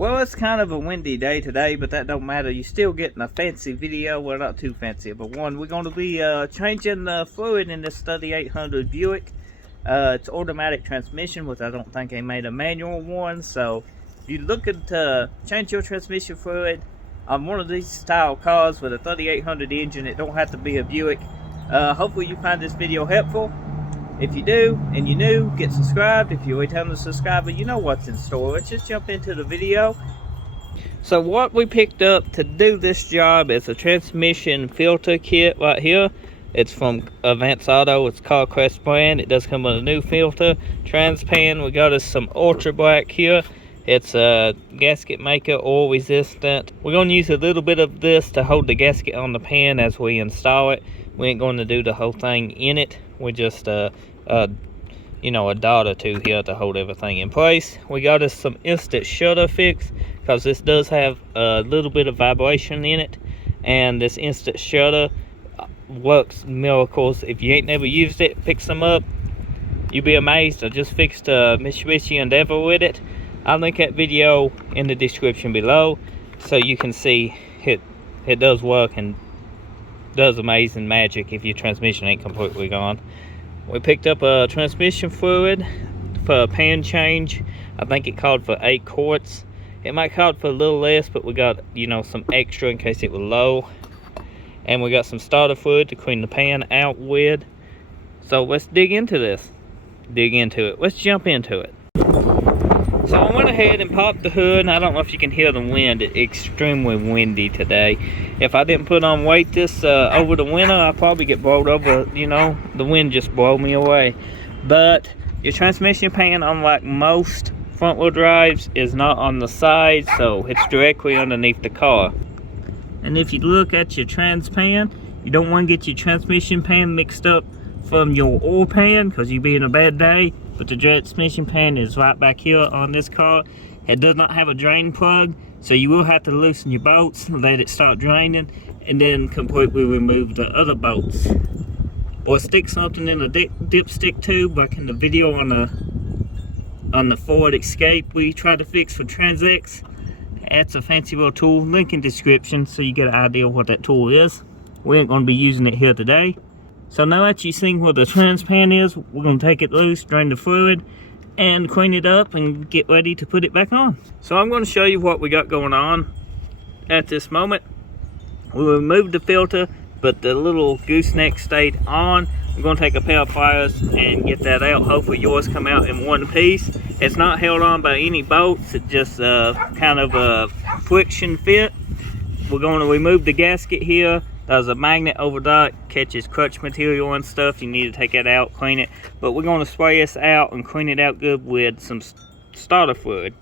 Well, it's kind of a windy day today, but that don't matter. You're still getting a fancy video. Well, not too fancy, but one. We're going to be changing the fluid in this Study 800 Buick. It's automatic transmission, which I don't think they made a manual one. So if you're looking to change your transmission fluid on one of these style cars with a 3800 engine, it don't have to be a Buick. Hopefully you find this video helpful. If you do, and you're new, get subscribed. If you're a returning subscriber, you know what's in store. Let's just jump into the video. So what we picked up to do this job is a transmission filter kit right here. It's from Advance Auto. It's called Crest brand. It does come with a new filter. Transpan, we got us some Ultra Black here. It's a gasket maker, oil resistant. We're going to use a little bit of this to hold the gasket on the pan as we install it. We ain't going to do the whole thing in it. We're just you know, a dot or two here to hold everything in place. We got us some instant shudder fix because this does have a little bit of vibration in it, and this instant shudder works miracles. If you ain't never used it, pick some up. You'll be amazed. I just fixed a Mitsubishi Endeavor with it. I'll link that video in the description below so you can see it does work and does amazing magic if your transmission ain't completely gone. We picked up a transmission fluid for a pan change. I think it called for 8 quarts. It might call for a little less, but we got, you know, some extra in case it was low. And we got some starter fluid to clean the pan out with. So let's dig into this. Let's jump into it. So I went ahead and popped the hood. I don't know if you can hear the wind. It's extremely windy today. If I didn't put on weight this over the winter, I'd probably get bowled over. You know, the wind just blew me away. But your transmission pan, unlike most front wheel drives, is not on the side, so it's directly underneath the car. And if you look at your trans pan, you don't want to get your transmission pan mixed up from your oil pan because you'll be in a bad day. But the transmission pan is right back here on this car. It does not have a drain plug, so you will have to loosen your bolts, let it start draining, and then completely remove the other bolts. Or stick something in a dipstick tube, like in the video on the Ford Escape we tried to fix for TransX. That's a fancy little tool. Link in description so you get an idea of what that tool is. We ain't going to be using it here today. So now that you've seen where the trans pan is, we're going to take it loose, drain the fluid, and clean it up and get ready to put it back on. So I'm going to show you what we got going on at this moment. We removed the filter, but the little gooseneck stayed on. I'm going to take a pair of pliers and get that out. Hopefully yours come out in one piece. It's not held on by any bolts. It's just kind of a friction fit. We're going to remove the gasket here. There's a magnet over there, catches crutch material and stuff. You need to take that out, clean it. But we're going to spray this out and clean it out good with some starter fluid.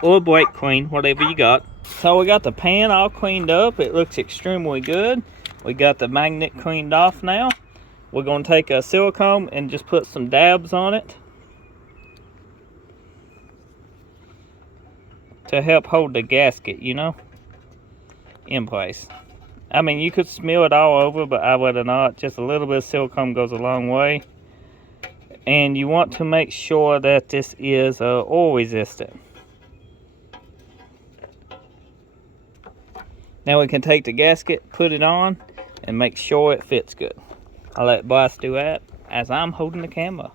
Or brake clean, whatever you got. So we got the pan all cleaned up. It looks extremely good. We got the magnet cleaned off now. We're going to take a silicone and just put some dabs on it to help hold the gasket, you know, in place. I mean, you could smear it all over, but I would not. Just a little bit of silicone goes a long way. And you want to make sure that this is oil resistant. Now we can take the gasket, put it on, and make sure it fits good. I'll let Bryce do that as I'm holding the camera.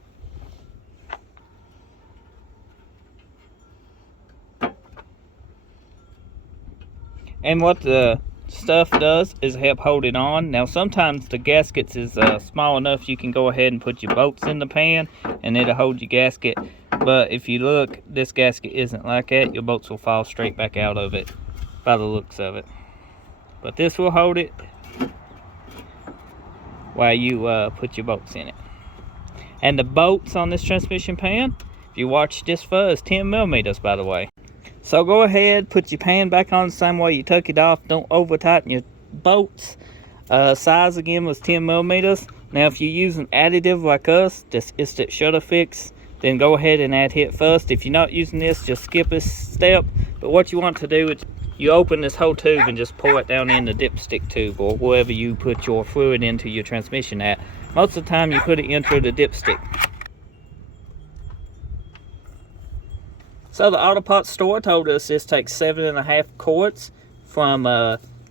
And what the stuff does is help hold it on. Now sometimes the gaskets is small enough you can go ahead and put your bolts in the pan and it'll hold your gasket. But if you look, this gasket isn't like that. Your bolts will fall straight back out of it by the looks of it. But this will hold it while you put your bolts in it. And the bolts on this transmission pan, if you watch this far, is 10 millimeters, by the way. So go ahead, put your pan back on the same way you took it off. Don't over tighten your bolts. Size again was 10 millimeters. Now if you're using additive like us, this instant shudder fix, then go ahead and add it first. If you're not using this, just skip this step. But what you want to do is you open this whole tube and just pour it down in the dipstick tube or wherever you put your fluid into your transmission at. Most of the time you put it into the dipstick. So the auto parts store told us this takes 7.5 quarts from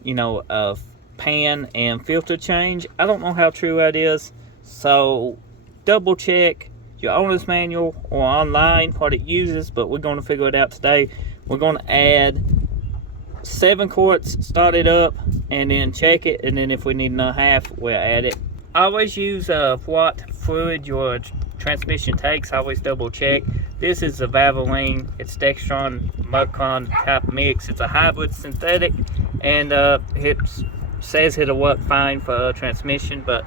you know, a pan and filter change. I don't know how true that is, so double check your owner's manual or online what it uses, but we're going to figure it out today. We're going to add 7 quarts, start it up, and then check it, and then if we need another half, we'll add it. Always use what fluid your transmission takes. Always double check. This is a Valvoline. It's Dextron Mudcon type mix. It's a hybrid synthetic, and it says it'll work fine for transmission, but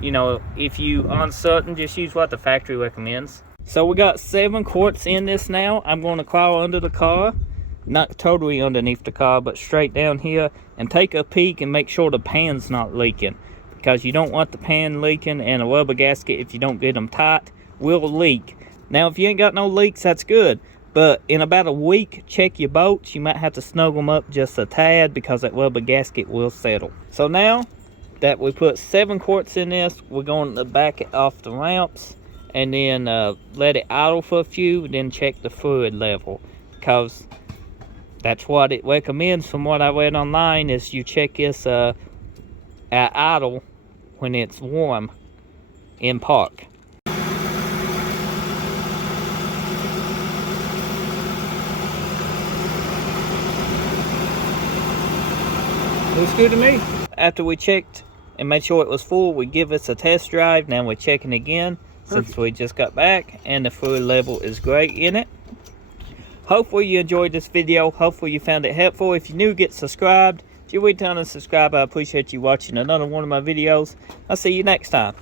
you know, if you uncertain, just use what the factory recommends. So we got 7 quarts in this now. I'm going to crawl under the car, not totally underneath the car, but straight down here, and take a peek and make sure the pan's not leaking, because you don't want the pan leaking, and a rubber gasket, if you don't get them tight, will leak. Now if you ain't got no leaks, that's good, but in about a week, check your bolts. You might have to snug them up just a tad, because that rubber gasket will settle. So now that we put 7 quarts in this, we're going to back it off the ramps, and then let it idle for a few, then check the fluid level, because that's what it recommends from what I read online, is you check this at idle when it's warm in park. Looks good to me. After we checked and made sure it was full, we give this a test drive. Now we're checking again since we just got back, and the fluid level is great in it. Hopefully you enjoyed this video. Hopefully you found it helpful. If you're new, get subscribed. If you're returning to subscribe, I appreciate you watching another one of my videos. I'll see you next time.